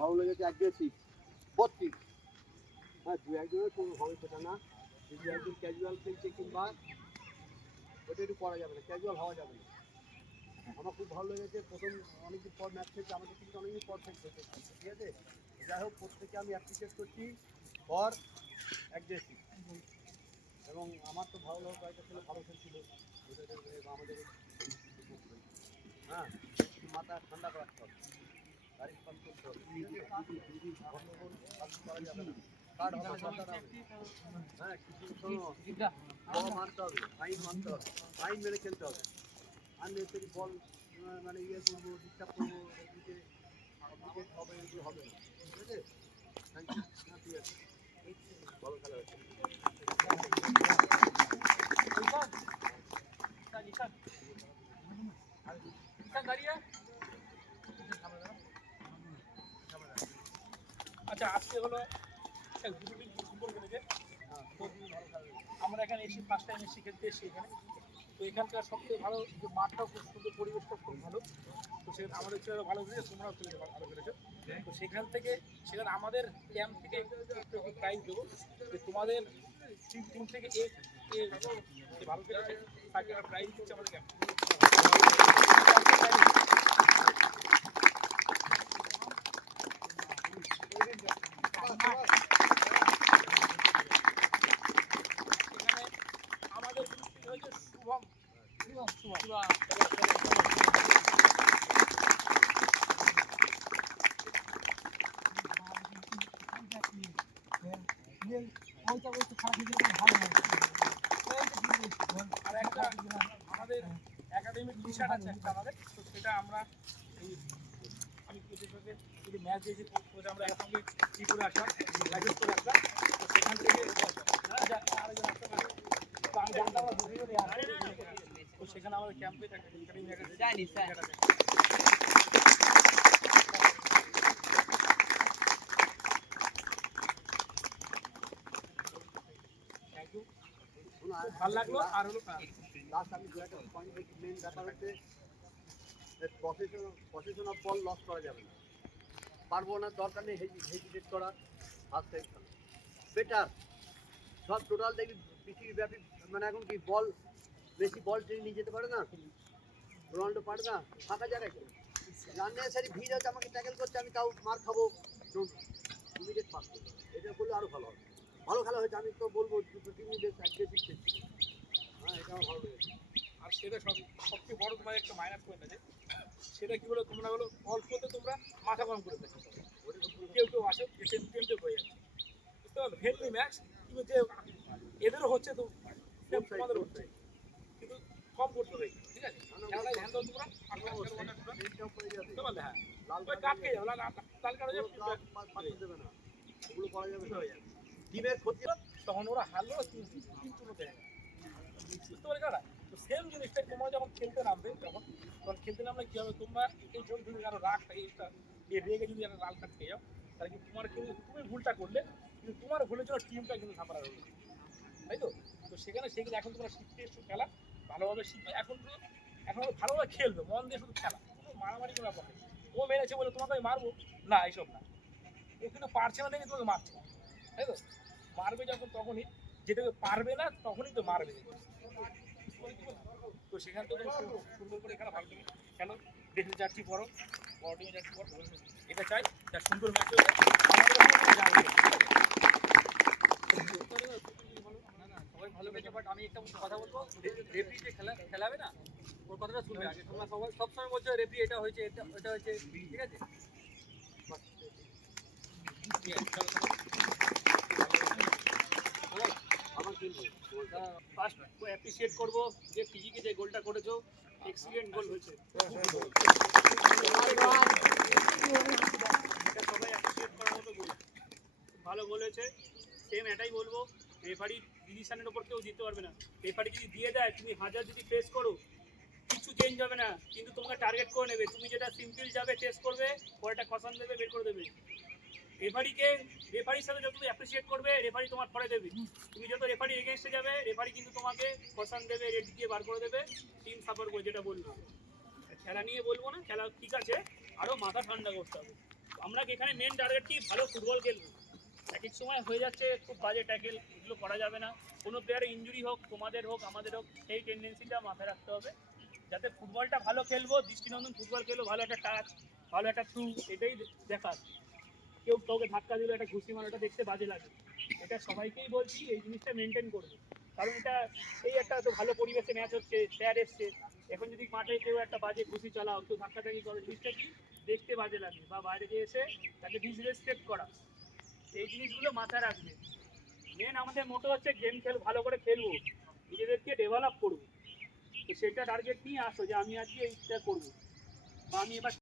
ভালো লেগেছে অ্যাগ্রেসিভ বত্রিশ। হ্যাঁ দু একজনের কোনো হবে সেটা না। যদি একজন ক্যাজুয়াল খেলছে কিংবা ওটা একটু করা যাবে না ক্যাজুয়াল হওয়া যাবে না। আমার খুব ভালো লেগেছে, প্রথম অনেকদিন পর ম্যাচ খেলছে, আমাদের কিন্তু অনেকদিন পর খেলছে। ঠিক আছে? যাই হোক প্রত্যেকে আমি অ্যাপ্রিসিয়েট করছি। ফর অ্যাগ্রেসিভ এবং আমার তো ভালো লাগল কয়েকটা ছেলে ভালো খেলছিল। আমাদের হ্যাঁ মাথা ঠান্ডা করা না কার্ড হবে বল মারতে হবে ফাইন মেরে খেলতে হবে আননেসারি বল মানে ইয়ে করব ডিস্টার্ব করব এদিকে হবে না ঠিক আছে থ্যাংক ইউ ভালো খেলা হয়েছে আচ্ছা আজকে হলো আমরা এখানে এসে ফার্স্ট টাইম এসে খেলতে এসেছি এখানে। তো এখানকার সবথেকে ভালো যে মাঠটাও খুব সুন্দর পরিবেশটাও খুব ভালো। তো সেখানে আমাদের ছেলেরা ভালো খেলেছে, তোমরাও খেলেছে ভালো খেলেছো। তো সেখান থেকে, সেখানে আমাদের ক্যাম্প থেকে প্রাইজ দেবো যে তোমাদের টিম থেকে এ ভালো খেলেছে তাকে প্রাইজ দিচ্ছে আমাদের ক্যাম্প এখানে আমাদের শুভম আর একটা আমাদের একাডেমিক টি শার্ট আছে একটা আমাদের তো সেটা আমরা এই আমি কোচের যদি ম্যাচ দিয়েছি কোচ আমরা একসঙ্গে ই করে আসলাম লাইসেন্স করে আসলাম তো সেখান থেকে আরেকজন আসতে পারে। সেখানে আমাদের লস করা যাবে না পারব না দরকার নেই হেজিটেট করা ফার্স্ট টাইম বেটার সব টোটাল দেখবি পৃথিবীব্যাপী মানে এখন কি বল বেশি বল টেনে নিয়ে যেতে পারে না? রোনাল্ডো পারে না? ফাঁকা জায়গায় আননেসারি ভিড় আছে আমাকে ট্যাকেল করছে আমি তাও মার খাব। ইমিডিয়েট পাস এটা করলে আরও ভালো হবে। ভালো খেলা হয়েছে আমি তো বলব দুটো টিমই বেশ অ্যাগ্রেসিভ খেলছে হ্যাঁ এটা ভালো লেগেছে আর সেটা সব সবচেয়ে বড় তোমার একটা মাইনাস পয়েন্ট আছে। সেটা কি বলো তোমরা হলো অল্পতে তোমরা মাথা গরম করে ফেলছো কেউ কেউ আসে যে টেম্পটেড হয়ে যাচ্ছে। বুঝতে পারল? ফ্রেন্ডলি ম্যাচ কিন্তু যে এদেরও হচ্ছে তো তোমাদের হচ্ছে কিন্তু কম করতে হবে। ঠিক আছে? ধ্যান দাও তোমরা। পারলে হ্যাঁ। লাল ওই যাবে লাল লাল যাবে? লাল পা- পাত্র দেবে না। ওগুলো করা যাবে না। টিমের ক্ষতি তখন ওরা হারলো তিন তিন দেয় বুঝতে পারি কারা? তো সেম জিনিসটা তোমরা যখন খেলতে নামবে তখন তখন খেলতে নামলে কি হবে? তোমরা এই জন্য যদি কারও রাগ থাকে এইটা এই রেগে যদি একটা লাল কার্ড খেয়ে যাও তাহলে কি তোমার কিন্তু তুমি ভুলটা করলে কিন্তু তোমার ভুলের জন্য টিমটা কিন্তু সাফার হবে তাই তো? তো সেখানে সেগুলো এখন তোমরা শিখতে এসছো খেলা, ভালোভাবে শিখবে। এখন তো এখন ভালোভাবে খেলবে, মন দিয়ে শুধু খেলা, কোনো মারামারি কোনো ব্যাপার ও মেরেছে বলে তোমাকে আমি মারবো? না, এইসব না। ও কিন্তু পারছে না দেখে তোমাকে মারছে। তাই তো? মারবে যখন তখনই যেটাকে পারবে না, তখনই তো মারবে তো সেখান থেকে সুন্দর- করে খেলা, ভালো দেশের জার্সি পরো বড়। টিমের জার্সি পরো এটা চাই, যা সুন্দর ম্যাচ হয়েছে। সবাই ভালো খেলছে বাট আমি একটা কথা বলব। রেফারি যে খেলা খেলাবে না, ওর কথাটা শুনবে আগে। তোমরা সবাই সবসময় বলছো রেফারি, এটা হয়েছে, এটা এটা হয়েছে, ঠিক আছে? ফার্স্ট অ্যাপ্রিসিয়েট করব যে পিজিকে যে গোলটা করেছ এক্সিলেন্ট গোল হয়েছে। সবাই অ্যাপ্রিসিয়েট করার মতো গোল ভালো গোল হয়েছে। সেম এটাই বলব। রেফারির ডিসিশনের ওপর কেউ দিতে পারবে না। রেফারি যদি দিয়ে দেয়, তুমি হাজার যদি ফেস করো, কিছু চেঞ্জ হবে না। কিন্তু তোমাকে টার্গেট করে নেবে। তুমি যেটা সিম্পল যাবে চেস করবে পরেটা খসান দেবে, বের করে দেবে। রেফারিকে, রেফারির সাথে যত তুমি অ্যাপ্রিসিয়েট করবে, রেফারি তোমার ফলে দেবে। তুমি যত রেফারি এগেনস্টে যাবে, রেফারি কিন্তু তোমাকে খসান দেবে রেড দিয়ে বার করে দেবে টিম সাপোর্ট করে যেটা বলব খেলা নিয়ে বলব না, খেলা ঠিক আছে আরও মাথা ঠান্ডা করতে হবে। আমরা এখানে মেন টার্গেট কি? ভালো ফুটবল খেলব। এক এক সময় হয়ে যাচ্ছে, খুব বাজে ট্যাকেল এগুলো করা যাবে না। কোনো প্লেয়ারের ইঞ্জুরি হোক, তোমাদের হোক, আমাদের হোক, সেই টেন্ডেন্সিটা মাথায় রাখতে হবে। যাতে ফুটবলটা ভালো খেলব, দৃষ্টিনন্দন ফুটবল খেলব ভালো একটা টাচ ভালো একটা থ্রু এটাই দেখার। কেউ কাউকে ধাক্কা দিলে একটা ঘুষি মারাটা দেখতে বাজে লাগে। এটা সবাইকেই বলছি, এই জিনিসটা মেনটেন করবে। কারণ এটা, এই একটা তো ভালো পরিবেশে ম্যাচ হচ্ছে স্যার এসছে। এখন যদি মাঠে কেউ একটা বাজে ঘুষি চালাও, কেউ ধাক্কাধাক্কি করে, জিনিসটা কি? দেখতে বাজে লাগে। বা বাইরে গিয়ে এসে তাকে ডিসরেসপেক্ট করা। এই জিনিসগুলো মাথায় রাখবে। মেন আমাদের মোটো হচ্ছে গেম খেল, ভালো করে খেলব। নিজেদেরকে ডেভেলপ করব। তো সেটা টার্গেট নিয়ে আসো যে আমি আজকে এইটা করব। বা আমি এবার